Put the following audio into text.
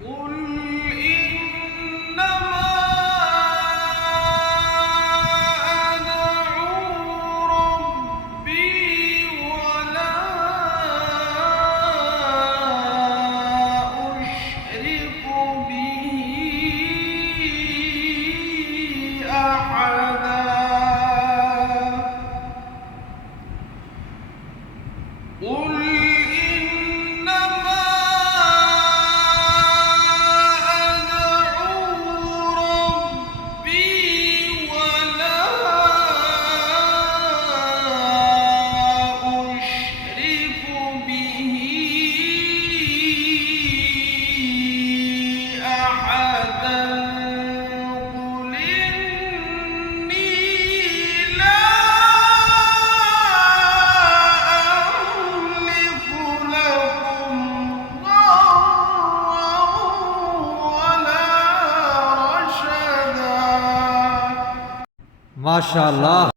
قل إنما أدعو ربي ولا أشرك به أحدا. قل إنما أدعو ربي ولا أشرك به أحدا. قل إني لا أملك لكم ضرا ولا رشدا. ما شاء الله.